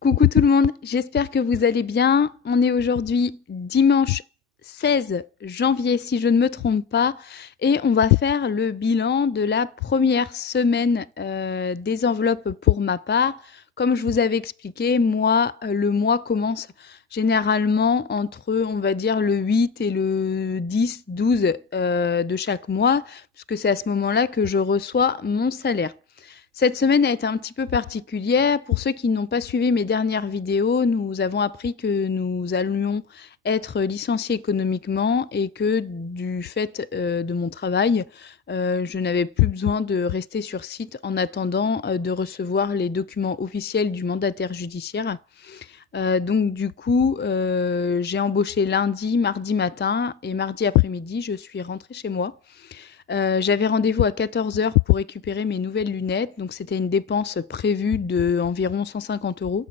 Coucou tout le monde, j'espère que vous allez bien. On est aujourd'hui dimanche 16 janvier si je ne me trompe pas et on va faire le bilan de la première semaine des enveloppes pour ma part. Comme je vous avais expliqué, moi le mois commence généralement entre on va dire le 8 et le 10-12 de chaque mois puisque c'est à ce moment-là que je reçois mon salaire. Cette semaine a été un petit peu particulière. Pour ceux qui n'ont pas suivi mes dernières vidéos, nous avons appris que nous allions être licenciés économiquement et que du fait de mon travail, je n'avais plus besoin de rester sur site en attendant de recevoir les documents officiels du mandataire judiciaire. Donc du coup, j'ai embauché lundi, mardi matin et mardi après-midi, je suis rentrée chez moi. J'avais rendez-vous à 14 h pour récupérer mes nouvelles lunettes, donc c'était une dépense prévue de environ 150 €.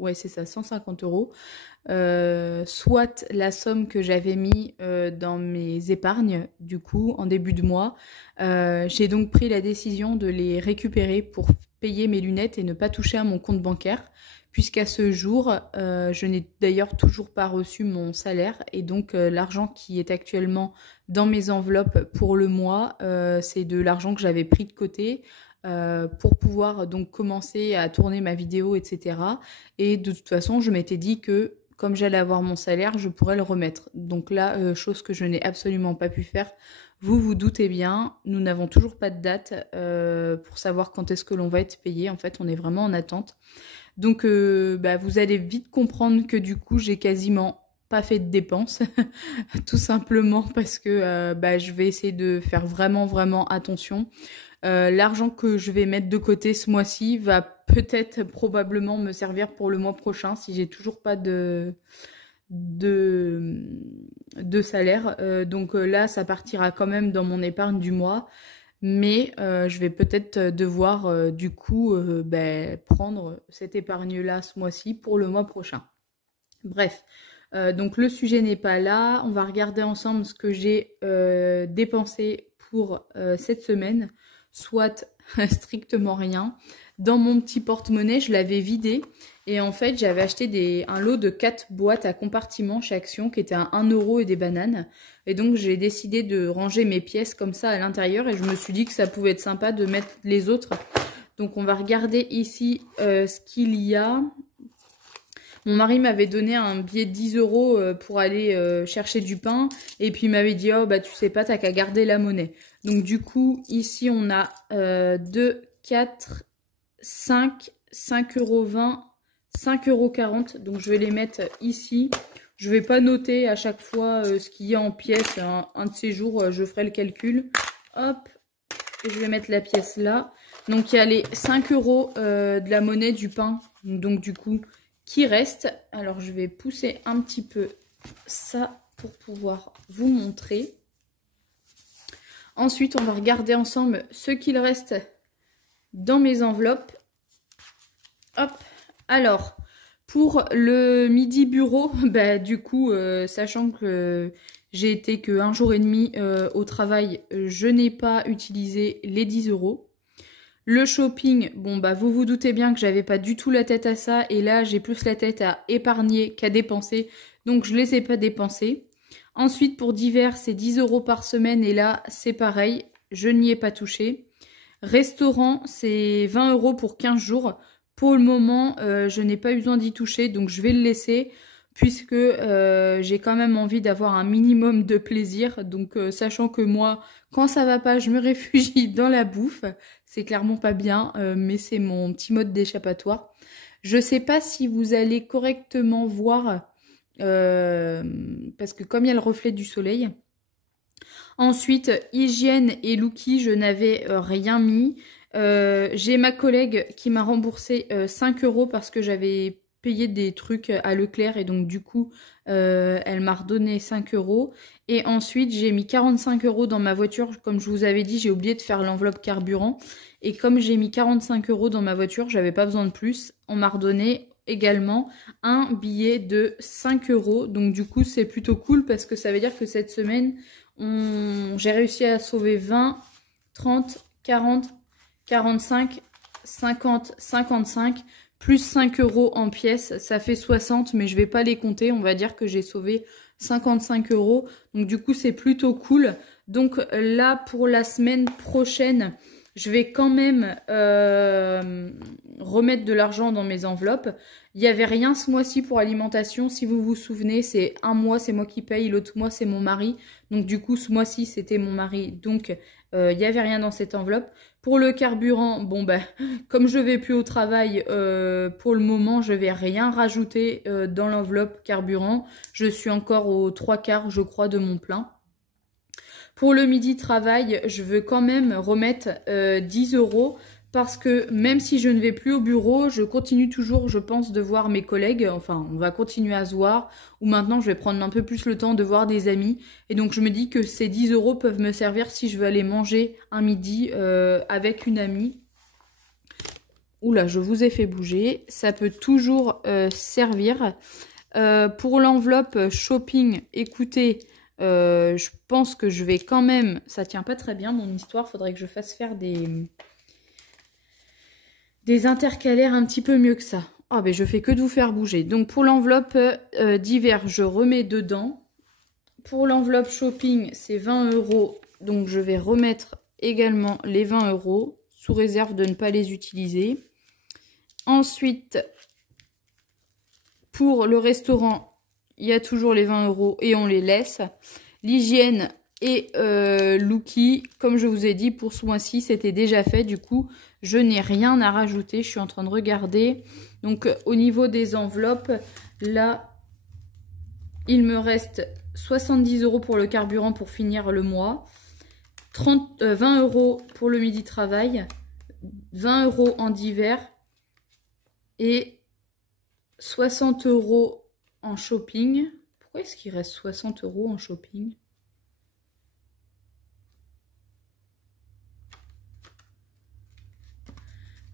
Ouais, c'est ça, 150 €. Soit la somme que j'avais mis dans mes épargnes, du coup, en début de mois. J'ai donc pris la décision de les récupérer pour payer mes lunettes et ne pas toucher à mon compte bancaire, puisqu'à ce jour, je n'ai d'ailleurs toujours pas reçu mon salaire et donc l'argent qui est actuellement dans mes enveloppes pour le mois, c'est de l'argent que j'avais pris de côté pour pouvoir donc commencer à tourner ma vidéo, etc. Et de toute façon, je m'étais dit que comme j'allais avoir mon salaire, je pourrais le remettre. Donc là, chose que je n'ai absolument pas pu faire. Vous vous doutez bien, nous n'avons toujours pas de date pour savoir quand est-ce que l'on va être payé. En fait, on est vraiment en attente. Donc, vous allez vite comprendre que du coup, j'ai quasiment pas fait de dépenses. Tout simplement parce que je vais essayer de faire vraiment attention. L'argent que je vais mettre de côté ce mois-ci va peut-être probablement me servir pour le mois prochain si j'ai toujours pas de salaire. Donc là, ça partira quand même dans mon épargne du mois. Mais je vais peut-être devoir du coup prendre cette épargne-là ce mois-ci pour le mois prochain. Bref, donc le sujet n'est pas là. On va regarder ensemble ce que j'ai dépensé pour cette semaine, soit strictement rien. Dans mon petit porte-monnaie, je l'avais vidé et en fait, j'avais acheté un lot de 4 boîtes à compartiments chez Action qui étaient à 1 € et des bananes. Et donc, j'ai décidé de ranger mes pièces comme ça à l'intérieur et je me suis dit que ça pouvait être sympa de mettre les autres. Donc, on va regarder ici ce qu'il y a. Mon mari m'avait donné un billet de 10 € pour aller chercher du pain. Et puis, il m'avait dit, oh, tu sais pas, t'as qu'à garder la monnaie. Donc, du coup, ici, on a 2, 4, 5, 5,20 €, 5,40 €. Donc, je vais les mettre ici. Je vais pas noter à chaque fois ce qu'il y a en pièces. Un de ces jours, je ferai le calcul. Hop, et je vais mettre la pièce là. Donc, il y a les 5 € de la monnaie du pain. Donc, du coup, qui reste. Alors, je vais pousser un petit peu ça pour pouvoir vous montrer. Ensuite, on va regarder ensemble ce qu'il reste dans mes enveloppes. Hop, alors, pour le midi bureau, du coup, sachant que j'ai été que 1 jour et demi au travail, je n'ai pas utilisé les 10 €. Le shopping, vous vous doutez bien que j'avais pas du tout la tête à ça. Et là, j'ai plus la tête à épargner qu'à dépenser. Donc, je les ai pas dépensés. Ensuite, pour divers, c'est 10 € par semaine. Et là, c'est pareil, je n'y ai pas touché. Restaurant, c'est 20 € pour 15 jours. Pour le moment, je n'ai pas eu besoin d'y toucher. Donc, je vais le laisser puisque j'ai quand même envie d'avoir un minimum de plaisir. Donc, sachant que moi, quand ça va pas, je me réfugie dans la bouffe. C'est clairement pas bien, mais c'est mon petit mode d'échappatoire. Je sais pas si vous allez correctement voir, parce que comme il y a le reflet du soleil. Ensuite, hygiène et lookie, je n'avais rien mis. J'ai ma collègue qui m'a remboursé 5 € parce que j'avais payé des trucs à Leclerc et donc du coup elle m'a redonné 5 €. Et ensuite j'ai mis 45 € dans ma voiture. Comme je vous avais dit, j'ai oublié de faire l'enveloppe carburant et comme j'ai mis 45 € dans ma voiture, j'avais pas besoin de plus. On m'a redonné également un billet de 5 €. Donc du coup, c'est plutôt cool parce que ça veut dire que cette semaine, j'ai réussi à sauver 20, 30, 40, 45, 50, 55, plus 5 € en pièces. Ça fait 60, mais je vais pas les compter. On va dire que j'ai sauvé 55 €. Donc du coup, c'est plutôt cool. Donc là, pour la semaine prochaine, je vais quand même remettre de l'argent dans mes enveloppes. Il n'y avait rien ce mois-ci pour alimentation. Si vous vous souvenez, c'est un mois, c'est moi qui paye. L'autre mois, c'est mon mari. Donc du coup, ce mois-ci, c'était mon mari. Donc, il n'y avait rien dans cette enveloppe. Pour le carburant, bon ben, comme je vais plus au travail, pour le moment, je vais rien rajouter dans l'enveloppe carburant. Je suis encore aux 3/4, je crois, de mon plein. Pour le midi travail, je veux quand même remettre 10 € parce que même si je ne vais plus au bureau, je continue toujours, je pense, de voir mes collègues. Enfin, on va continuer à se voir. Ou maintenant, je vais prendre un peu plus le temps de voir des amis. Et donc, je me dis que ces 10 € peuvent me servir si je veux aller manger un midi avec une amie. Oula, je vous ai fait bouger. Ça peut toujours servir. Pour l'enveloppe shopping, écoutez... je pense que je vais quand même... Ça tient pas très bien mon histoire. Faudrait que je fasse faire des intercalaires un petit peu mieux que ça. Ah ben je fais que de vous faire bouger. Donc pour l'enveloppe d'hiver, je remets dedans. Pour l'enveloppe shopping, c'est 20 €. Donc je vais remettre également les 20 € sous réserve de ne pas les utiliser. Ensuite, pour le restaurant, il y a toujours les 20 € et on les laisse. L'hygiène et Lookie, comme je vous ai dit, pour ce mois-ci, c'était déjà fait. Du coup, je n'ai rien à rajouter. Je suis en train de regarder. Donc, au niveau des enveloppes, là, il me reste 70 € pour le carburant pour finir le mois. 20 € pour le midi travail. 20 € en d'hiver. Et 60 € en shopping. Pourquoi est-ce qu'il reste 60 € en shopping?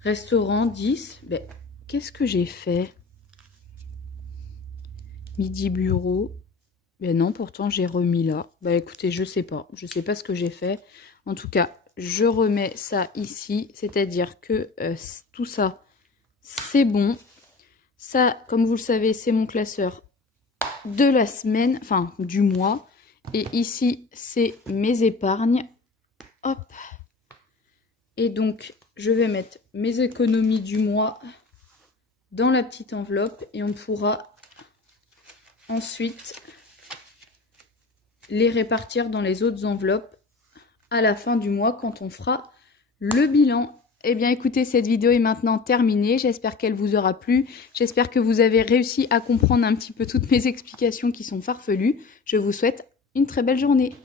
Restaurant 10. Ben, qu'est-ce que j'ai fait? Midi bureau. Ben non, pourtant j'ai remis là. Ben écoutez, je sais pas. Je sais pas ce que j'ai fait. En tout cas, je remets ça ici. C'est-à-dire que tout ça, c'est bon. Ça, comme vous le savez, c'est mon classeur de la semaine, enfin du mois. Et ici, c'est mes épargnes. Hop. Et donc, je vais mettre mes économies du mois dans la petite enveloppe. Et on pourra ensuite les répartir dans les autres enveloppes à la fin du mois quand on fera le bilan. Eh bien écoutez, cette vidéo est maintenant terminée. J'espère qu'elle vous aura plu. J'espère que vous avez réussi à comprendre un petit peu toutes mes explications qui sont farfelues. Je vous souhaite une très belle journée.